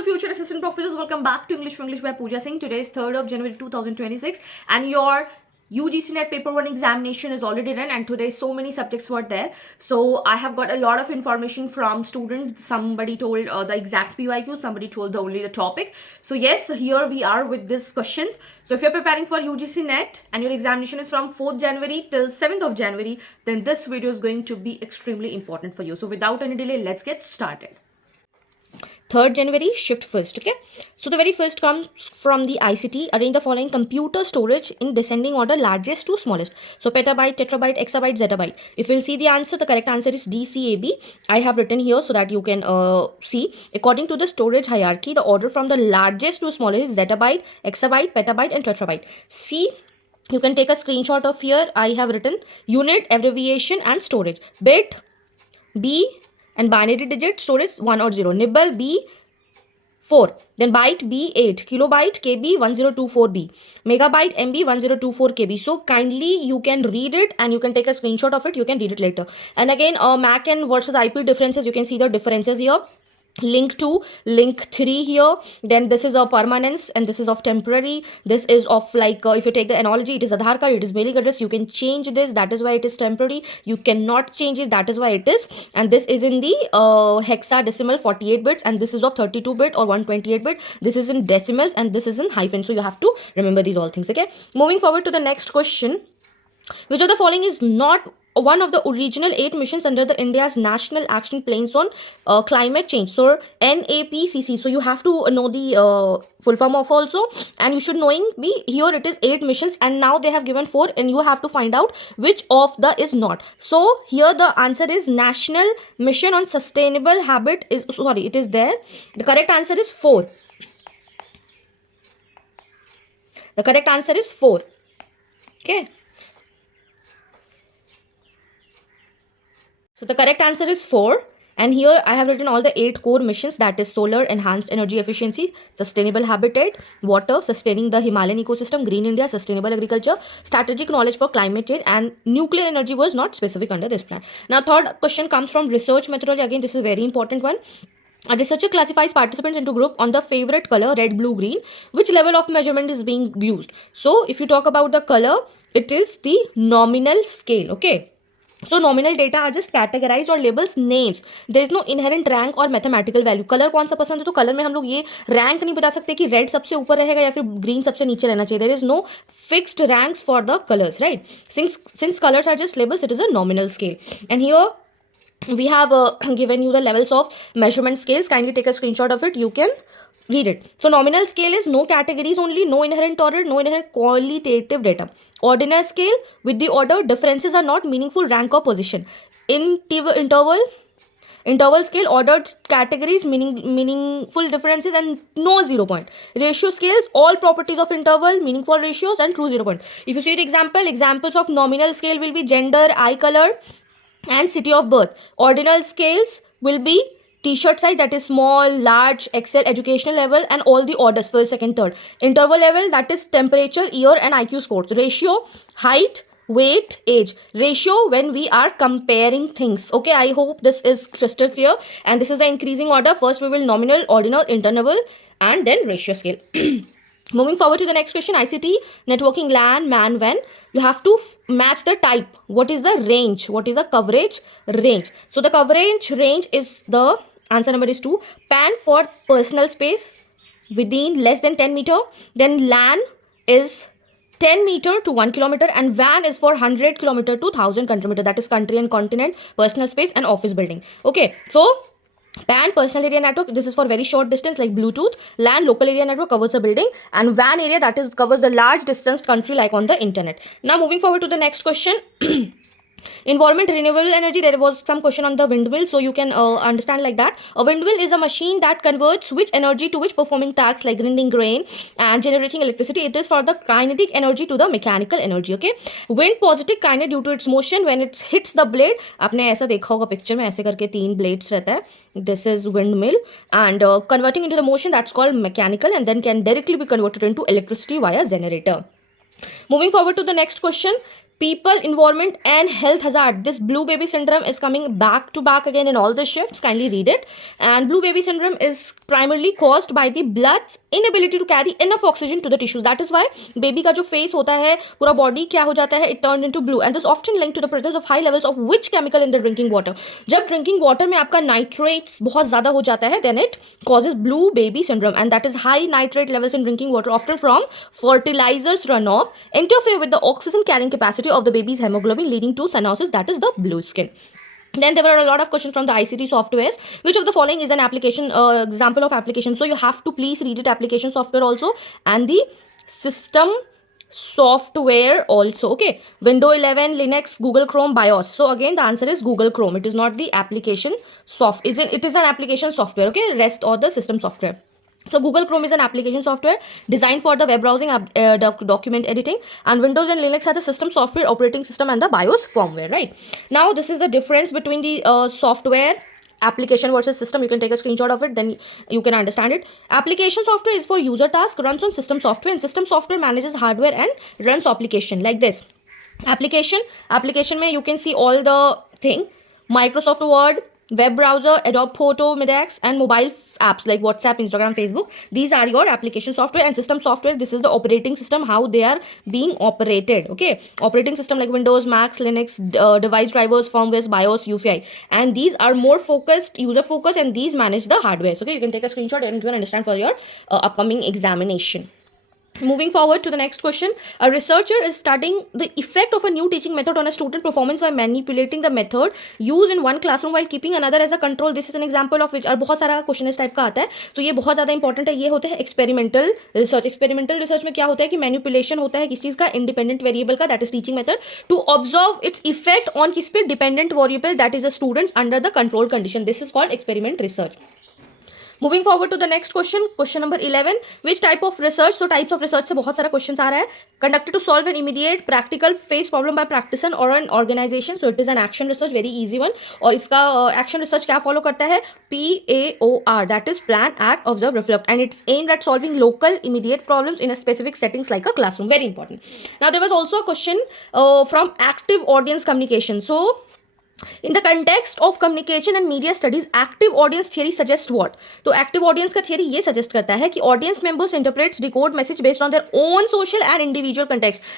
the future assistant professors, welcome back to English for English by Pooja Singh. Today is 3rd of January 2026 and your UGC NET paper 1 examination is already done, and today so many subjects were there. So I have got a lot of information from students. Somebody told the exact PYQ, somebody told only the topic. So yes, here we are with this question. So if you're preparing for UGC NET and your examination is from 4th January till 7th of January, then this video is going to be extremely important for you. So without any delay, let's get started. 3rd January, shift first. Okay, so the very first comes from the ICT. Arrange the following computer storage in descending order, largest to smallest. So petabyte, tetrabyte, exabyte, zettabyte. If you'll see the answer, the correct answer is DCAB. I have written here so that you can see. According to the storage hierarchy, the order from the largest to smallest is zettabyte, exabyte, petabyte and tetrabyte. See, you can take a screenshot of here. I have written unit, abbreviation and storage. Bit, B, and binary digit storage 1 or 0. Nibble B 4. Then byte B 8. Kilobyte KB 1024B. Megabyte MB 1024KB. So kindly you can read it and you can take a screenshot of it. You can read it later. And again, MAC and versus IP differences. You can see the differences here. Link 2, link 3 here. Then this is of permanence and this is of temporary. This is of like if you take the analogy, it is Aadhaar card, it is mailing address. You can change this, that is why it is temporary. You cannot change it, that is why it is. And this is in the hexadecimal 48 bits and this is of 32 bit or 128 bit. This is in decimals and this is in hyphen. So you have to remember these all things. Okay, moving forward to the next question. Which of the following is not one of the original 8 missions under the India's National Action Plans on climate change? So NAPCC. So you have to know the full form of also, and you should knowing me here it is 8 missions and now they have given 4 and you have to find out which of the is not. So here the answer is National Mission on Sustainable Habit is, sorry, it is there. The correct answer is 4. The correct answer is 4. Okay. So the correct answer is 4. And here I have written all the 8 core missions, that is solar, enhanced energy efficiency, sustainable habitat, water, sustaining the Himalayan ecosystem, green India, sustainable agriculture, strategic knowledge for climate change, and nuclear energy was not specific under this plan. Now third question comes from research methodology. Again, this is a very important one. A researcher classifies participants into group on the favorite color, red, blue, green. Which level of measurement is being used? So if you talk about the color, it is the nominal scale. Okay. So nominal data are just categorized or labels names. There is no inherent rank or mathematical value. Colour कौन सा पसंद है तो colour में हम लोग ये rank नहीं बता सकते कि रेड सबसे ऊपर रहेगा या फिर ग्रीन सबसे नीचे रहना चाहिए. There is no fixed ranks for the colors, right? Since colors are just labels, it is a nominal scale. And here we have given you the levels of measurement scales. Kindly take a screenshot of it. You can read it. So nominal scale is no categories only, no inherent order, no inherent qualitative data. Ordinal scale, with the order, differences are not meaningful rank or position. Interval scale, ordered categories, meaningful differences and no 0 point. Ratio scales, all properties of interval, meaningful ratios and true 0 point. If you see the examples of nominal scale will be gender, eye color and city of birth. Ordinal scales will be t-shirt size, that is small, large, XL, educational level and all the orders, first, second, third. Interval level, that is temperature, year and IQ scores. Ratio, height, weight, age. Ratio when we are comparing things. Okay, I hope this is crystal clear. And this is the increasing order. First we will nominal, ordinal, interval and then ratio scale. Moving forward to the next question, ICT, networking, LAN, MAN, WAN. You have to match the type. What is the range? What is the coverage range? So the coverage range is the answer number is 2. PAN for personal space within less than 10 meter. Then LAN is 10 meter to 1 kilometer and WAN is for 100 kilometer to 1000 kilometer. That is country and continent, personal space and office building. Okay, so PAN, personal area network, this is for very short distance like Bluetooth. LAN, local area network, covers the building. And WAN area, that is covers the large distance country like on the internet. Now moving forward to the next question. Environment, renewable energy. There was some question on the windmill, so you can understand like that. A windmill is a machine that converts which energy to which performing tasks like grinding grain and generating electricity. It is for the kinetic energy to the mechanical energy. Okay, wind positive kinetic due to its motion when it hits the blade. आपने ऐसा देखा होगा picture में, ऐसे करके 3 blades रहता है. This is windmill and converting into the motion, that's called mechanical and then can directly be converted into electricity via generator. Moving forward to the next question. People, environment, and health hazard. This blue baby syndrome is coming back to back again in all the shifts. Kindly read it. And blue baby syndrome is primarily caused by the blood's inability to carry enough oxygen to the tissues. That is why baby का जो face होता है, पूरा body क्या हो जाता है, it turned into blue, and this often linked to the presence of high levels of which chemical in the drinking water. जब drinking water में आपका nitrates बहुत ज़्यादा हो जाता है, then it causes blue baby syndrome, and that is high nitrate levels in drinking water, often from fertilizers runoff, interfere with the oxygen carrying capacity of the baby's hemoglobin, leading to cyanosis, that is the blue skin. Then there were a lot of questions from the ICT softwares. Which of the following is an application, example of application? So you have to please read it, application software also, and the system software also. Okay, Windows 11, Linux, Google Chrome, BIOS. So again the answer is Google Chrome. It is not the application soft, it is an application software. Okay, rest or the system software. So Google Chrome is an application software designed for the web browsing, document editing, and Windows and Linux are the system software, operating system, and the BIOS firmware, right? Now this is the difference between the software application versus system. You can take a screenshot of it, then you can understand it. Application software is for user task, runs on system software, and system software manages hardware and runs application like this. Application mein you can see all the thing: Microsoft Word, web browser, Adobe Photo, Midax, and mobile apps like WhatsApp, Instagram, Facebook. These are your application software. And system software, this is the operating system, how they are being operated. Okay, operating system like Windows, Mac, Linux, device drivers, firmware, BIOS, UFI, and these are more focused, user focused, and these manage the hardware. So, okay, you can take a screenshot and you can understand for your upcoming examination. Moving forward to the next question. A researcher is studying the effect of a new teaching method on a student performance by manipulating the method used in one classroom while keeping another as a control. This is an example of which, और बहुत सारा question इस type का आता है, तो ये बहुत ज़्यादा इंपॉर्टेंट है. ये होता है एक्सपेरिमेंटल रिसर्च. एक्सपेरिमेंटल रिसर्च में क्या होता है कि मैनिपुलेशन होता है किस चीज़ का, इंडिपेंडेंट वेरिएबल का, that is teaching method, to observe its effect on किस पे, dependent variable, that is the students under the control condition. This is called experiment research. Moving forward to the next question, question number 11. Which type of research? So types of research से बहुत सारा questions आ रहा है. Conducted to solve an immediate practical face problem by practitioner or an organization. So it is an action research, very easy one. और इसका action research क्या follow करता है? PAOR, that is plan, act, observe, reflect, and it's aimed at solving local immediate problems in a specific settings like a classroom. Very important. Now there was also a question from active audience communication. So in the context of communication and media studies, active audience theory suggests what? तो active audience का theory ये suggest करता है कि audience members interprets decode message based on their own social and individual context.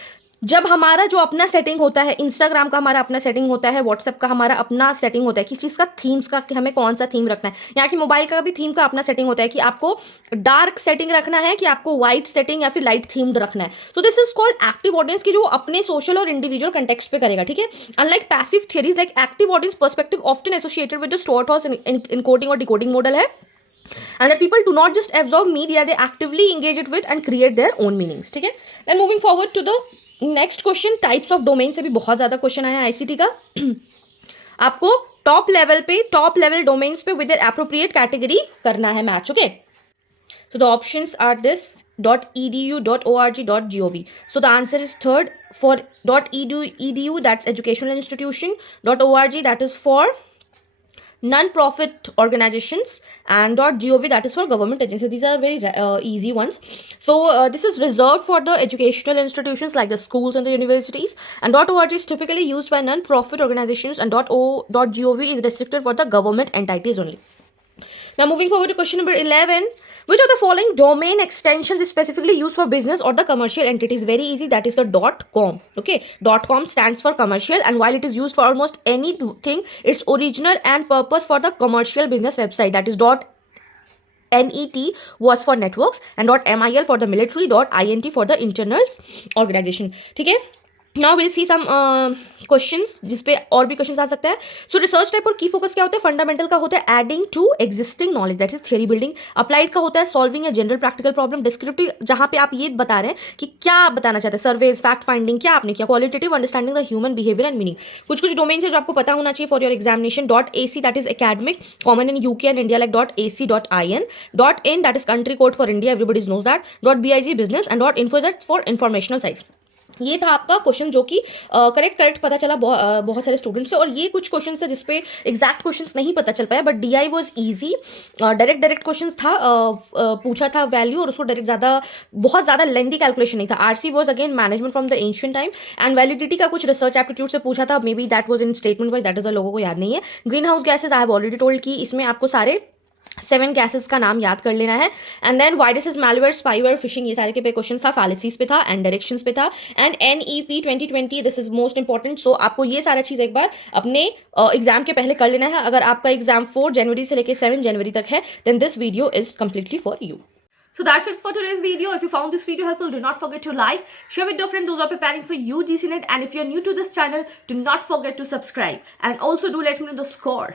जब हमारा जो अपना सेटिंग होता है, इंस्टाग्राम का हमारा अपना सेटिंग होता है, व्हाट्सएप का हमारा अपना सेटिंग होता है, किस चीज़ का, थीम्स का, कि हमें कौन सा थीम रखना है. यहाँ की मोबाइल का भी थीम का अपना सेटिंग होता है कि आपको डार्क सेटिंग रखना है कि आपको वाइट सेटिंग या फिर लाइट थीम्ड रखना है. तो this is called active audience की जो अपने सोशल और इंडिविजुअल कंटेक्स्ट पे करेगा. ठीक है, unlike passive theories like active audience perspective often associated with the store halls encoding और डिकोडिंग मॉडल है. And that people do not just absorb media, they actively engage it with and create their own meanings. ठीक है, then moving forward to the next question, types of domain से भी बहुत ज़्यादा question आया ICT का. आपको टॉप लेवल डोमेन्स पे विद एप्रोप्रिएट कैटेगरी करना है match. Okay, so the options are this: .edu, .org, .gov. So the answer is third for .edu, that's educational institution, .org, that is for non-profit organizations, and .gov, that is for government agencies. These are very easy ones. So this is reserved for the educational institutions like the schools and the universities, and .org is typically used by non-profit organizations, and .gov is restricted for the government entities only. Now moving forward to question number 11. Which of the following domain extensions is specifically used for business or the commercial entities? Very easy, that is the .com. Okay, .com stands for commercial, and while it is used for almost anything, its original and purpose for the commercial business website, that is .net was for networks, and .mil for the military, .int for the internal organization. ठीक है, now will see some questions जिसपे और भी questions आ सकते हैं. सो research type और की focus क्या होता है? फंडामेंटल का होता है adding to existing knowledge, that is theory building. Applied का होता है solving a general practical problem. Descriptive, जहाँ पे आप ये बता रहे हैं कि क्या आप बताना चाहते हैं, सर्वेज, फैक्ट फाइंडिंग, क्या आपने किया. Qualitative, understanding the human behaviour and meaning. कुछ डोमेन्स है जो आपको पता होना चाहिए for your examination. .ac, that is academic, common in UK and India like .ac.in. .in, that is country code for India, everybody knows that. .big, business, and .info, that's for informational site. ये था आपका question जो कि correct पता चला बहुत सारे students से। और ये कुछ क्वेश्चन थे जिसपे एग्जैक्ट क्वेश्चंस नहीं पता चल पाया, but DI was easy, direct questions था, पूछा था वैल्यू, और उसको बहुत ज़्यादा लेंथी कैलकुलेशन नहीं था। RC was again management from the ancient time, and validity का कुछ रिसर्च एप्टीट्यूड से पूछा था, may be that was in statement wise, that is लोगों को याद नहीं है। Green house gases I have already told कि इसमें आपको सारे 7 गैसेस का नाम याद कर लेना है। And then viruses, malware, spyware, phishing, ये सारे के पे क्वेश्चन था, फैलेसीज पे था एंड डायरेक्शंस पे था। And NEP 2020, this is most important. So आपको ये सारा चीज़ एक बार अपने एग्जाम के पहले कर लेना है। अगर आपका एग्जाम 4 जनवरी से लेकर 7 जनवरी तक है, then this video is completely for you. So that's it for today's video. If you found this video helpful, do not forget to like, share with your friends those who are preparing for UGC NET, and if you're new to this channel, do not forget to subscribe, and also do let me know the score.